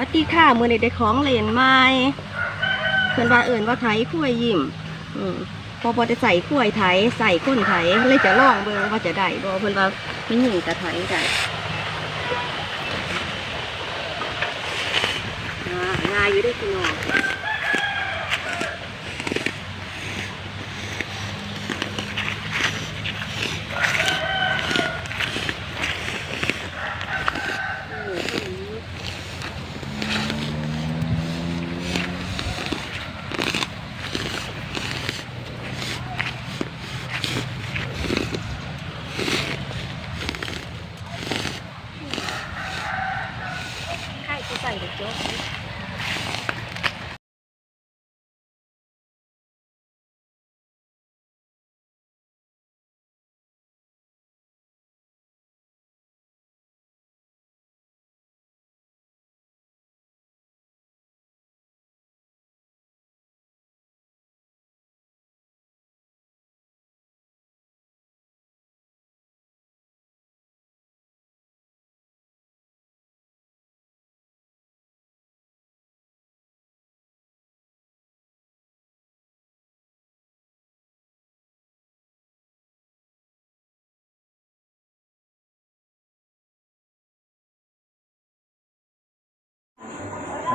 วัดดีค่ะมือในได้ของเล่นไม่เพื่อนว่าเอิ่นว่าไถขั้วยิ้มพอพอจะใส่ขั้วไถใส่ก้นไถเลยจะล่องเบอร์ว่าจะได้บอเพื่อนว่าไม่หญิงจะไถได้ง่ายอยู่ได้อพี่น้อง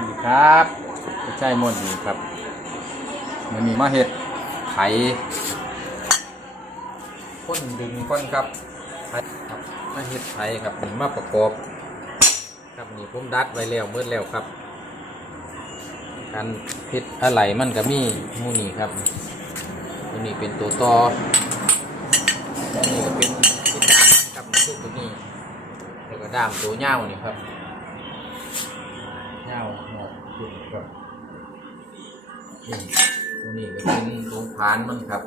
วัสดีครับใช่มนดีครับมันมีมาเห็ดไถก้นดึงก้นครับไถครับมาเห็ดไถครับนี่มาประกอบ ครับนี่ผมดัดไว้แล้วเมื่อแล้วครับ การพิษอะไรมันก็มีมูนี่ครับตัวนี้เป็นตัวต่อตัวนี้ก็เป็นที่ด้ามมันครับคือตัวนี้แล้วก็ด้ามตัวเง่านี่ครับเงา ขึ้นครับนี่ตัวนี้ก็เป็นตรงพานมันครับ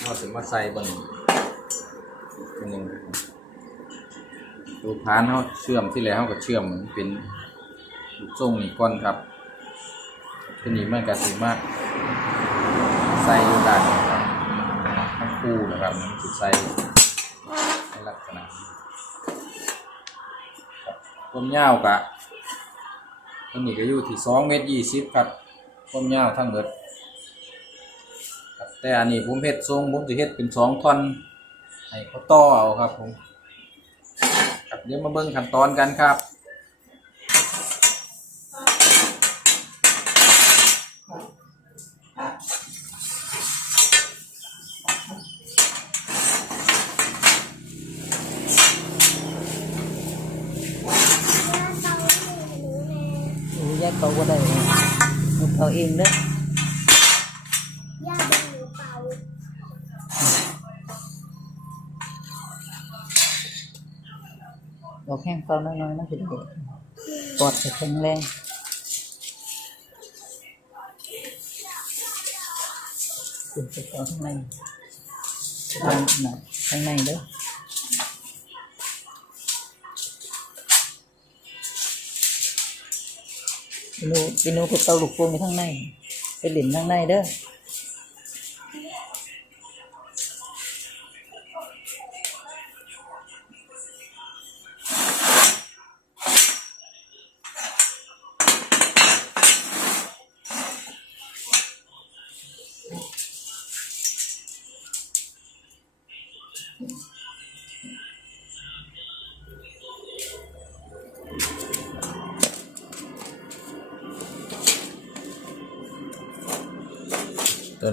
เขาถึงมาใส่บนตัวหนึงตัวพานเขาเชื่อมที่แล้วเขาก็เชื่อมเหมือนเป็นทรงนี่ก้อนครับตัวนี้มันก็สิมากใส่อยู่ด้านครับทั้งคู่นะครับมันจะใส่ในลักษณะครับต้นยาวกะ อันนี้ก็อยู่ที่สองเมตรยี่สิบครับความยาวทั้งหมดแต่อันนี้ผมเฮ็ดทรงผมจะเฮ็ดเป็นสองท่อนให้เขาต่อเอาครับผมครับเดี๋ยวมาเบิ่งขั้นตอนกันครับ งเปล่าน้อยๆนะพี่เด็กปอดจะแข็งแรงคุณไปต่อข้างในข้างในข้างในเด้อพี่หนูพี่หนูไปเตาลูกโป่งไปข้างใน ไปหลินข้างในเด้อ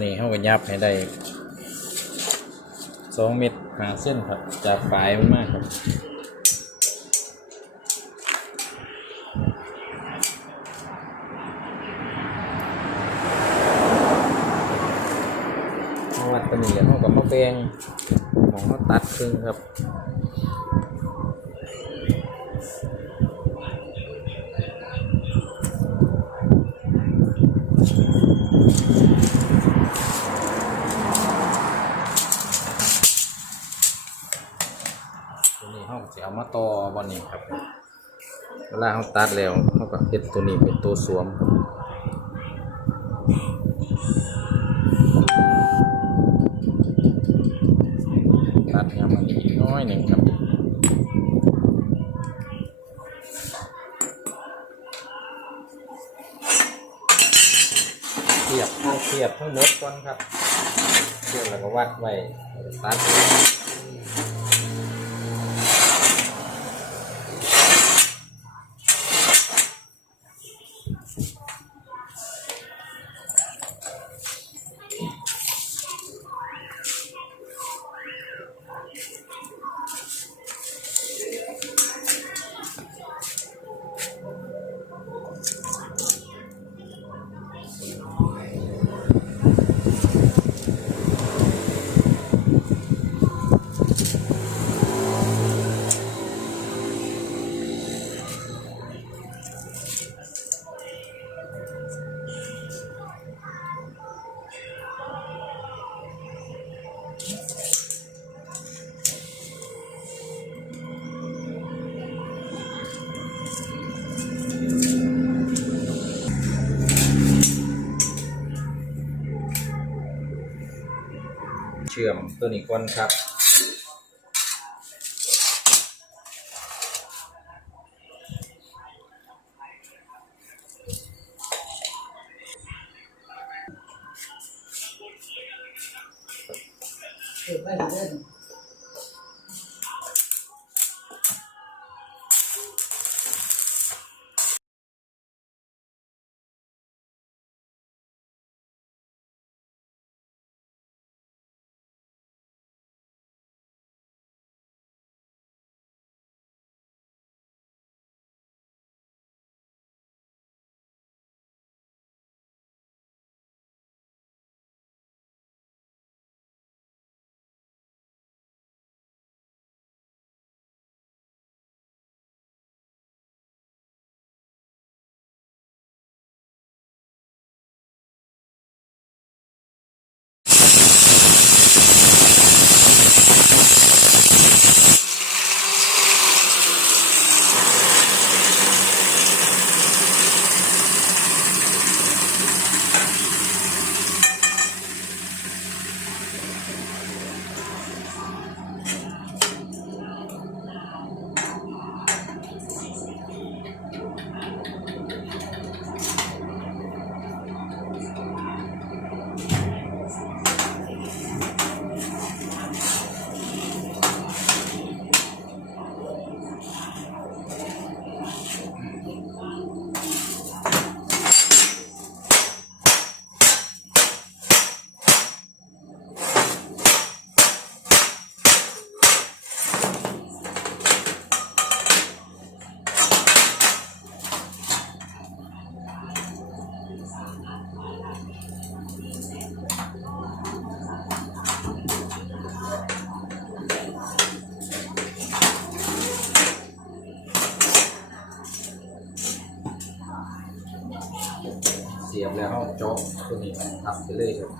ตัวนี้เขาก็ยับให้ได้สองเมตรหาเส้นครับ จากปลายมันมากครับมาวัดตัวนี้แล้วเขากับมาแปลงหมองเขาตัดครึ่งครับ นี้ห้องจะเอามาต่อบอลนี้ครับเวลาเขาตัดแล้วเขาก็เห็ดตัวนี้เป็นตัวสวมตัดให้มันอีกน้อยหนึ่งครับเทียบเทียบทั้งหมดก่อนครับเทียบแล้วก็วัดไว้ตัด เชื่อมตัวนี้ก่อนครับ เสียบแล้วเอาเจาะตัวนี้ทับไปเลยครับ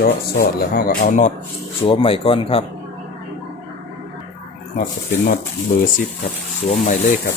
เจาะสอดแล้วเขาก็เอาน็อตสวมใหม่ก่อนครับน็อตจะเป็นน็อตเบอร์สิบครับสวมใหม่เลยครับ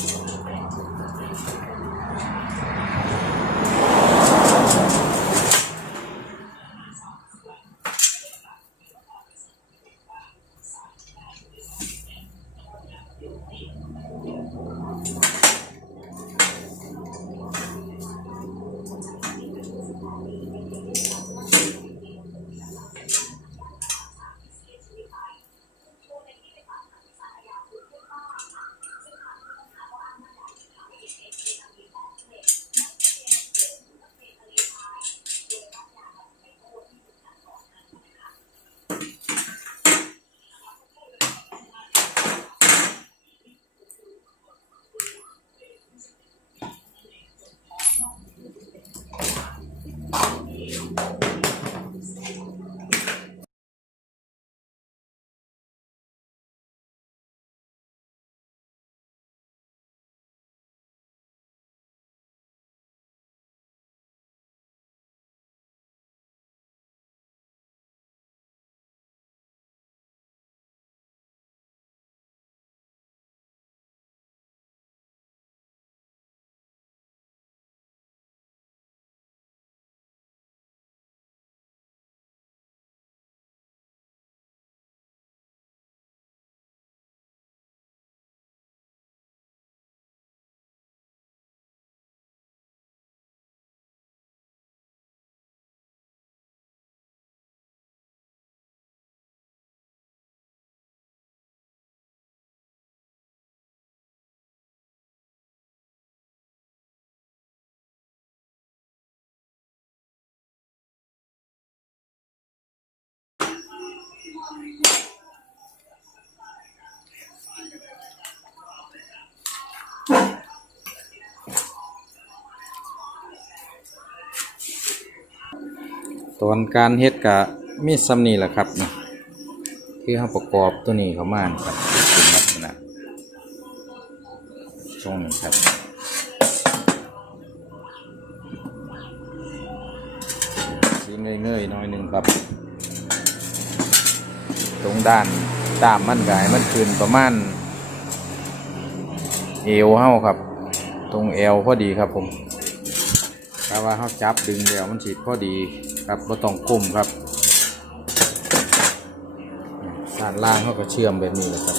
ตอนการเฮ็ดกะมีซ้ำนี่แหละครับนี่เราประกอบตัวนี้เขามานี่ครับเป็นลักษณะตรงนี้ครับสีเงยๆหน่อยหนึ่งครับ ตรงด้านตามมันกายมันคืนประมาณเอวเฮาครับ ตรงเอวพอดีครับผมถ้าว่าเขาจับดึงเดียวมันฉีดพอดีครับก็ต้องก้มครับด้านล่างเขาก็เชื่อมแบบนี้แหละครับ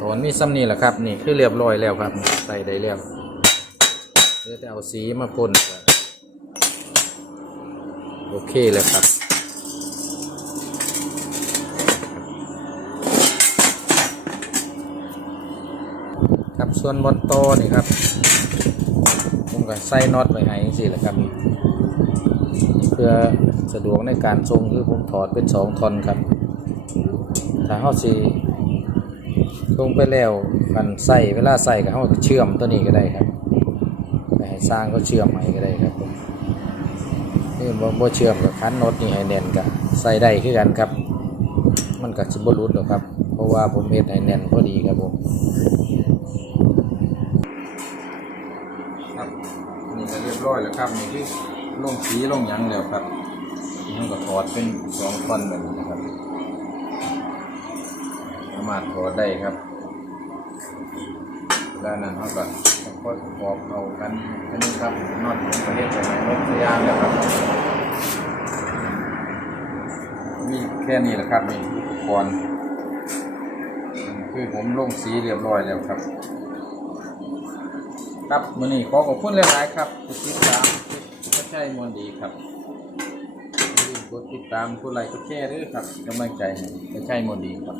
ตอนนี้ซ้ำนี่แหละครับ นี่คือเรียบร้อยแล้วครับใส่ได้แล้วเดี๋ยวจะเอาสีมาพ่นโอเคเลยครับ ครับส่วนบนโตนี่ครับผมก็ใส่น็อตไว้ให้สิแหละครับ เพื่อสะดวกในการทรงคือผมถอดเป็นสองทอนครับ ถ้าเขาสีทรงไปแล้วกันใส่เวลาใส่ก็เขาเชื่อมตัวนี้ก็ได้ครับไปให้สร้างก็เชื่อมให้ก็ได้ครับผมนี่บ่บ่เชื่อมกับคันน็อตนี่ให้แน่นก็ใส่ได้คือกันครับ มันก็สิบ่หลุดหรอกครับ เพราะว่าผมเฮ็ดให้แน่นพอดีครับผม ร้อยแล้วครับนี่คือลงสีลงยังแล้วครับมันก็ถอดเป็นสองท่อนแบบนี้นะครับสามารถถอดได้ครับด้านนั้นเขาก็ค่อยประกเอากันอันนี้ครับนอตของประเทศไทยรถยามแล้วครับมีแค่นี้แหละครับนี่อุปกรณ์คือผมลงสีเรียบร้อยแล้วครับ ครับมือนี้ขอขอบคุณหลายๆครับกดติดตามก็ใช่มวลดีครับกดติดตามกดไลค์กดแชร์ด้วยครับกำลังใจให้ก็ใช่มวลดีครับ